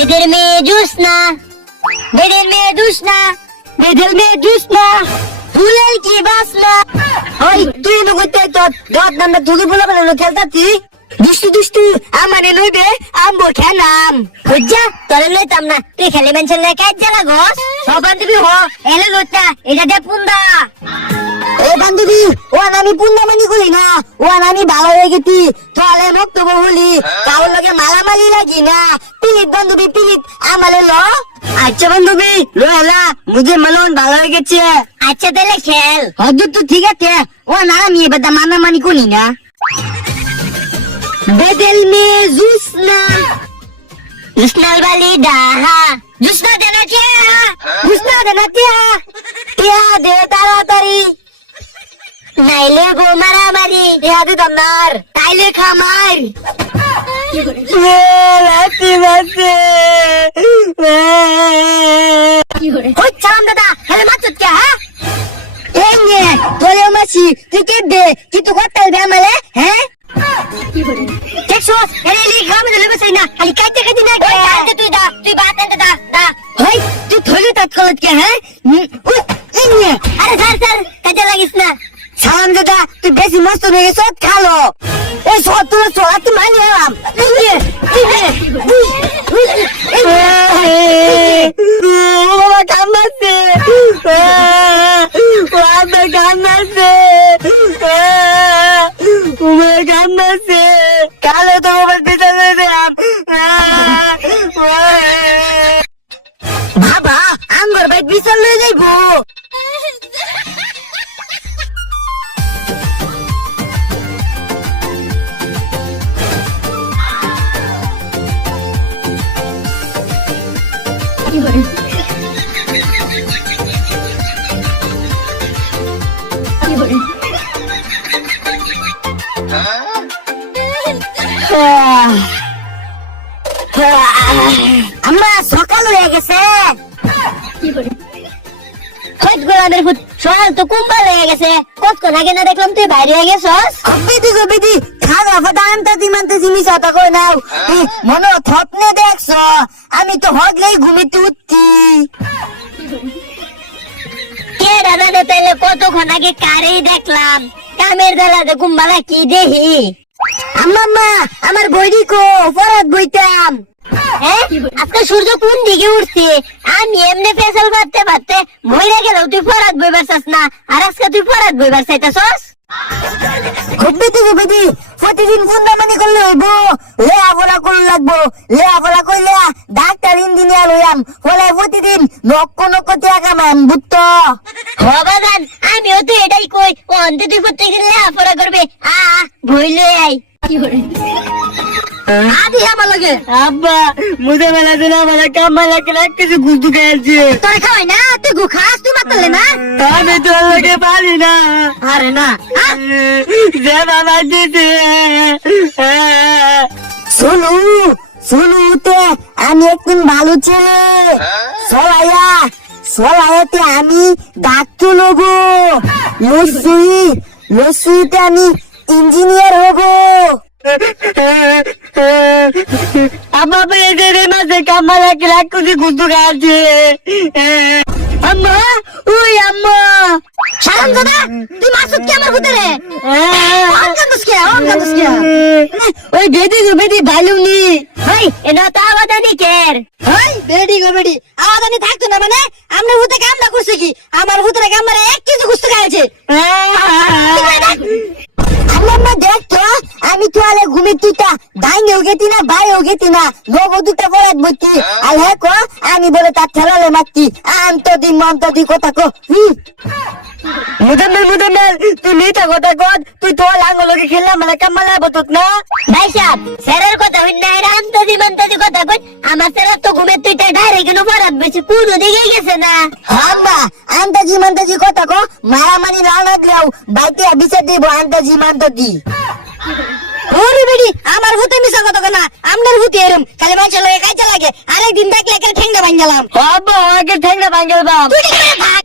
বেদের মেয়ে জুসনা, বেদের মেয়ে জুসনা, বেদের মেয়ে জুসনা, ফুলের কি বাসনা। ওই তুই নগতে তো গাত নামে তুই বলা বলা খেলতাছি। দুষ্টু দুষ্টু আমারে লইবে আমবো খেলাম। বুঝা তোরে লইতাম না, তুই খেলে মেনশন লে কাজ জ্বালা গস। সব বান্ধবী হ এলে লইতা এটা দে পুন্দা। এ বান্ধবী ও আমি পুন্দা মানি করি না, ও আমি ভালো হয়ে গেছি তোলে মক্তব বলি কারোর লগে মালামালি লাগি না। পিলিত বান্ধবী পিলিত আমারে ল। আচ্ছা বান্ধবী লো এলা মুঝে মালন ভালো হয়ে গেছে। আচ্ছা তাহলে খেল হদু তো ঠিক আছে। ও না আমি এবার মানামানি করি না। বেদেল মেয়ে জুসনা, জুসনাল বালি ডাহা, জুসনা দেনা টিয়া, জুসনা দেনা টিয়া, টিয়া দে তাড়াতাড়ি নাইলে গো মারামারি। টিয়া দে দমনার তাইলে খামার। ওই চালাম দাদা হেলে মাচুত কে হ্যাঁ এই নে তোরে মাছি তুই কে দে কিন্তু করতে দে আমালে হ্যাঁ দেখছো এরে লি গ্রামে দিলে বসাই না খালি কাইতে কাইতে না গে কাইতে তুই দা তুই বাত এনে দা দা হই তুই থলি তাত কলত কে হ্যাঁ এই নে আরে স্যার স্যার কাজে লাগিস না সালাম দাদা তুই বেশি মস্ত হয়ে গেছ খালো এই সব তুই চলা তুই মানি এলাম এই নে বাবা কামাছে বাবা কামাছে উমে কামাছে কালো তো বাবা বিদালে দিলাম বাবা আঙ্গর ভাই বিশাল লয়ে যাইবো আমরা সকাল হয়ে গেছে গোলামের ফুট সকাল তো কুম্বাল হয়ে গেছে কতক্ষণ আগে না দেখলাম তুই বাইরে হয়ে গেছস বিদি গো বিদি খাওয়া ফাটা আনতাছি মানতাছি মিশা তা কই নাও মনে থপনে দেখছ আমি তো হগলেই ঘুমিতে উঠছি কে দাদা দে তাইলে কতক্ষণ আগে কারেই দেখলাম কামের দাদা কুম্বালা কি দেহি আম্মা আমার বইডি কো ফরাত বইতাম হ্যাঁ আজকে সূর্য কোন দিকে উঠছে আমি এমনি ফেসাল বাঁধতে বাঁধতে মরে গেলেও তুই ফরাত বইবার চাস না আর আজকে তুই ফরাত বইবার চাইতাছস খুবই প্রতিদিন ফুন্দামানি করলে হইব লেখাপড়া করলে লাগবো লেখাপড়া করলে ডাক্তার ইঞ্জিনিয়ার হইয়াম ফলে প্রতিদিন লক্ষ লক্ষ টাকা কামাম বুঝতো ভগবান আমিও তো এটাই কই অন্তে তুই প্রত্যেকদিন লেখাপড়া করবে ভইলে আই আদি আমার লাগে আব্বা মুদে মেলা দিন আমার কামালা করে কিছু গুস্তু খেয়েছি তোর খাওয়াই না তুই গু খাস তুই মাতালে না আমি তোর লাগে পারি না আরে না যে বাবা দিতে শুনু শুনুতে আমি একদিন ভালো ছেলে সলাইয়াতে আমি ডাক্তার হব লসুইতে আমি ইঞ্জিনিয়ার হব আমার এদের মাঝে কামালা কে লাখ কোটি গুস্তু খাচ্ছে আম্মা ওই আম্মা শালাম দাদা তুই মাসুদ কে আমার ভিতরে ওই বেদি ভালুনি ভাই এটা তো আওয়াদানি কের ভাই বেডি গো বেডি আওয়াদানি থাকতো না মানে আমরা ভূতে কামনা করছে কি আমার ভূতের কামরা এক কিছু গুস্তু খাইছে আম্মা দেখ তো আমি তো আলে ঘুমে তুইটা ডাইনেও গেতি না বাইরেও গেতি না লোক দুটা পড়াত বইতি আর হ্যাঁ কো আমি বলে তার ঠেলালে মারতি মন্তদি কথা কো মুদম্মেল তুই মিটা কথা কর তুই তো লাঙ্গলকে খেললা মানে কামালা বতত না ভাই সাহেব স্যারের কথা হই না এরা মন্তদি কথা কই আমার স্যার তো ঘুমে তুইটা ডাইরেক্ট কেন পড়াত বইছি পুরো দিকে গেছে না আম্মা মন্তজি কথা কো মারামারি লানা দিও বাইতে বিচার দিব মন্তজি ওরে বেডি আমার ভূতে মিছা কথা না আমনের ভূতে এরম খালি মানুষের লগে কাজে লাগে আরেকদিন দেখলে একটা ঠ্যাংটা ভাঙলাম আব্বা আগে ঠ্যাংটা ভাঙলাম তুই কি ভাগ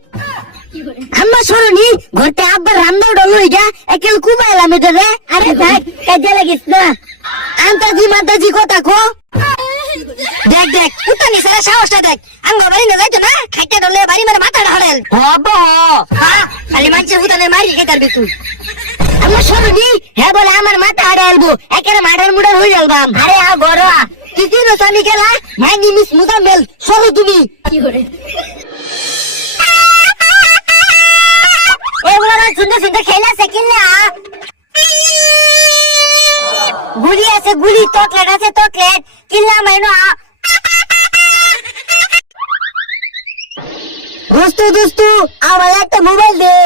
আম্মা সরনি ঘরতে আব্বা রান্না ডলো ইগা একেল কুবাইলাম এটা রে আরে ভাই কাজে লাগিস না আন্তাজি মান্তাজি কথা কো দেখ দেখ উতানি সারা সাহসটা দেখ আঙ্গ বাড়ি না যাইতো না খাইতে ধরলে বাড়ি মানে মাথা ঢাড়েল হব হ্যাঁ খালি মানুষের উতানে মারি খেতারবি তুই আমার সরবি হ্যাঁ বলে আমার মাথা আড়ালবো একেবারে মাঠার মুড়ার হয়ে যালবাম আরে আ গড়া তুই কি রসানি খেলা মাই নিম ইজ মুজাম্মেল সরো তুমি কি করে এগুলো সুন্দর সুন্দর খেলা আছে কিনা গুলি আছে গুলি চকলেট আছে চকলেট কিনলাম মাইনো দোস্তু আমার একটা মোবাইল দে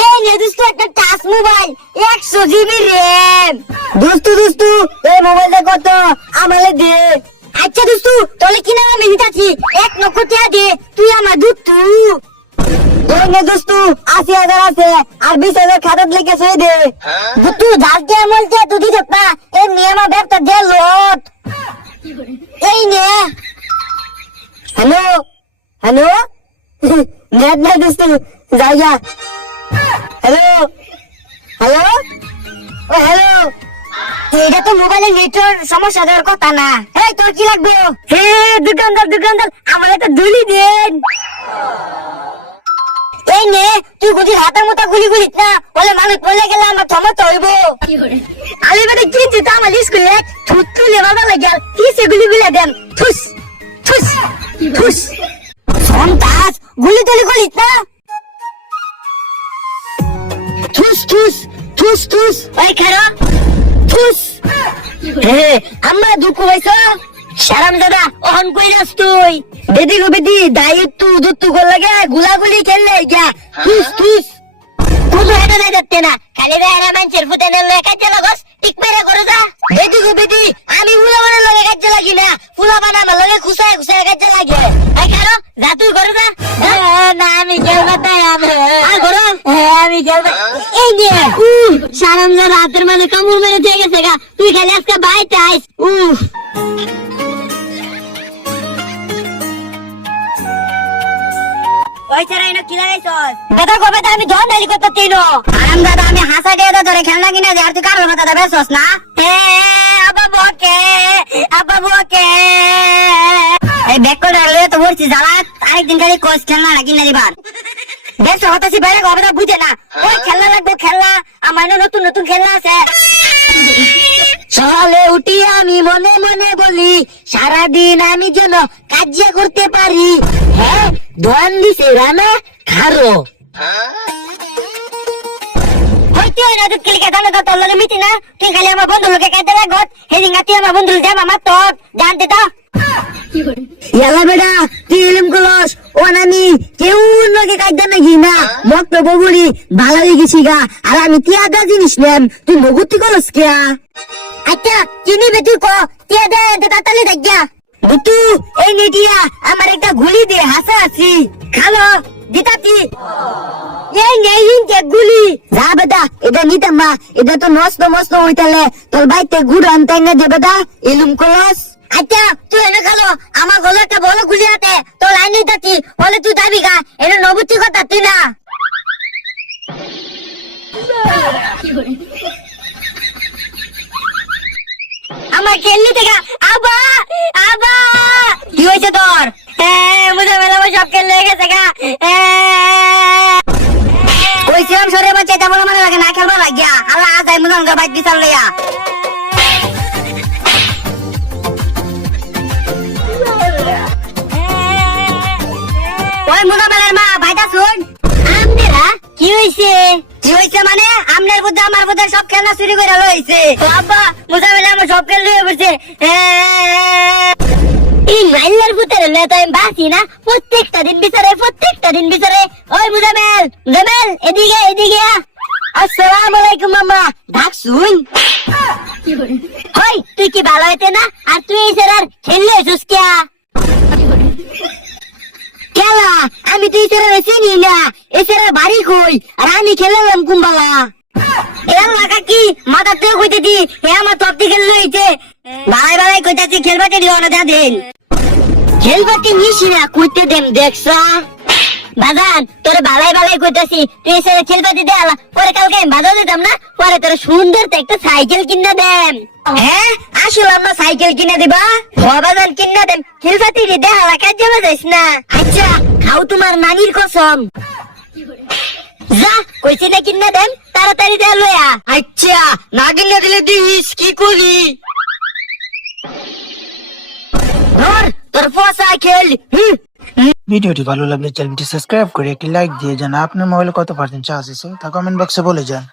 এই নে দোস্তু একটা টাচ মোবাইল 100 জিবি র‍্যাম দোস্তু এই মোবাইলটা কত আমালে দে আচ্ছা দোস্তু তোলে কিনা আমি দিতাছি 1 লক্ষ টাকা দে তুই আমার দুতু এই নে দোস্তু ৮০,০০০ আছে আর ২০,০০০ খাতাত লিখে সই দে দুতু যাকে আমলতে তুই দিতে না এই নিয়ে আমার ব্যবসা দে লট এই নে হ্যালো হ্যালো নেট না দোস্তু যা হ্যালো হ্যালো ও হ্যালো এটা তো মোবাইলের নেটওয়ার্ক সমস্যা দেওয়ার কথা না এই তোর কি লাগবে হে দোকানদার আমার একটা দুলি দেন এই নে তুই বুঝি হাতের মতো গুলি না বলে মানুষ পড়লে গেলে আমার থমতে হইব আমি মানে কিনছি তো আমার স্কুলে থুতলে বাবা লাগে কিসে গুলি দেন থুস থুস থুস সন্তাস গুলি না থুস ওই খারা থুস হে আম্মা দুঃখ হইছ শারাম দাদা ওহন কইরাস তুই বেদি গো বেদি দায়িত্ব দুত্তু গোল লাগে গুলাগুলি খেললে গিয়া থুস কোন হেডা নাই দেখতে না খালি বেরা মানুষের ফুটে নেলে কাজে লাগস ঠিক মেরে করে যা বেদি গো বেদি আমি ফুলাবানের লগে কাজে লাগি না ফুলাবান আমার লগে খুসায় কাজে লাগে এই খারো যা তুই করে যা না আমি খেলব তাই আর করো আমি খেলব এই নে শারাম না রাতের মানে কামড় মেরে দিয়ে গেছে গা তুই খালি আজকে বাইতে আইস ওই চারাই না কি লাগাইছস দাদা কবে তো আমি ধন ডালি করতে তিনো আরাম দাদা আমি হাসা দিয়ে ধরে খেলনা কিনে দে আর তুই কারোর মাথা দাবে সস না আব্বা বকে এই বেকল রে তো বলছি জ্বালা আরেকদিন গাড়ি কোচ খেলনা না কিনে দিবার বেশ হতাছি বাইরে কবে তো বুঝে না ওই খেলনা লাগবে খেলনা আমার নতুন খেলনা আছে সকালে উঠি আমি মনে মনে বলি সারাদিন আমি যেন কাজ করতে পারি হ্যাঁ দোয়ান দিছে রানা খারো হইতে না তুই কিলকে দানা তো তোর লগে মিটি না তুই খালি আমার বন্ধু লোকে কাজে লাগত হেদিন গাতি আমার বন্ধু দেব আমার তো জানতে তো ইয়ালা বেডা তুই ইলম কলস ও নানি কেউ লগে কাজ দেন নাকি না মত বগুড়ি ভালো হয়ে গেছি গা আর আমি কি আদা জিনিস নেম তুই বগুতি কলস কে আচ্ছা চিনি বে তুই কো কে দে তাতালে দেখ গা বুতু এই নিডিয়া আমার একটা গুলি দে হাসা আছি খালো দিতাতি এই নেই কে গুলি যা বেটা এটা নিতে মা এটা তো মস্ত হইতালে তোর বাইতে গুড় আনতে না যে বেটা ইলুম কলস আচ্ছা তুই এনে খালো আমার গলে একটা বড় গুলি আছে তোর লাইনে দিতাতি বলে তুই যাবি গা এটা নবুতি কথা তুই না আমার খেলনি থেকে আবা কি হয়েছে তোর মুঝে মেলা সব খেল লেগে গেছে গা কইছিলাম সরে বাচ্চা তেমন মানে লাগে না খেলবা লাগিয়া আল্লাহ আজাই মুজন গা বাইক বিছাল লইয়া ওই মুজা মেলার মা ভাইটা শুন আমনেরা কি হইছে মানে আমনের বুদ্ধি আমার বুদ্ধি সব খেলনা চুরি করে লইছে বাবা মুজা মেলা আমার সব খেল লইয়া বসে এই মাইলার ভূতের লয়ে তো আমি বাঁচি না প্রত্যেকটা দিন বিচারে ওই মুজামেল এদিকে আসসালামু আলাইকুম মামা ডাক শুন ওই তুই কি ভালো হইতে না আর তুই এই স্যার খেললে এসেছিস কিয়া খেলা আমি তুই স্যার চিনি না এই স্যার বাড়ি কই আর আমি খেলাম কুম্বালা এর লাগা কি মাথা তুই কইতে দি হে আমার তপ্তি খেল লইছে ভাই কইতাছি খেলবাতে দিও না দাদিন খেলবাতে নিছি না কইতে দেন দেখছা বাজান তোরে ভালাই কইতাছি তুই এসে খেলবাতে দে আলা পরে কালকে আমি বাজার দিতাম না পরে তোরে সুন্দর একটা সাইকেল কিনা দেন হ্যাঁ আসলাম না, সাইকেল কিনে দিবা? বাবাজান কিনে দেন, খেলফাতি রে হালা কাজ যাবে যাইস না। আচ্ছা খাও তোমার নানির কসম। যা কইছি না কিনে দেন, তাড়াতাড়ি দে লয়া। আচ্ছা না কিনে দিলে দিস কি করি? ধর তোর ফসা খেল। ভিডিওটি ভালো লাগলে চ্যানেলটি সাবস্ক্রাইব করে একটি লাইক দিয়ে যান। আপনার মোবাইলে কত পার্সেন্ট চার্জ আছে তা কমেন্ট বক্সে বলে যান।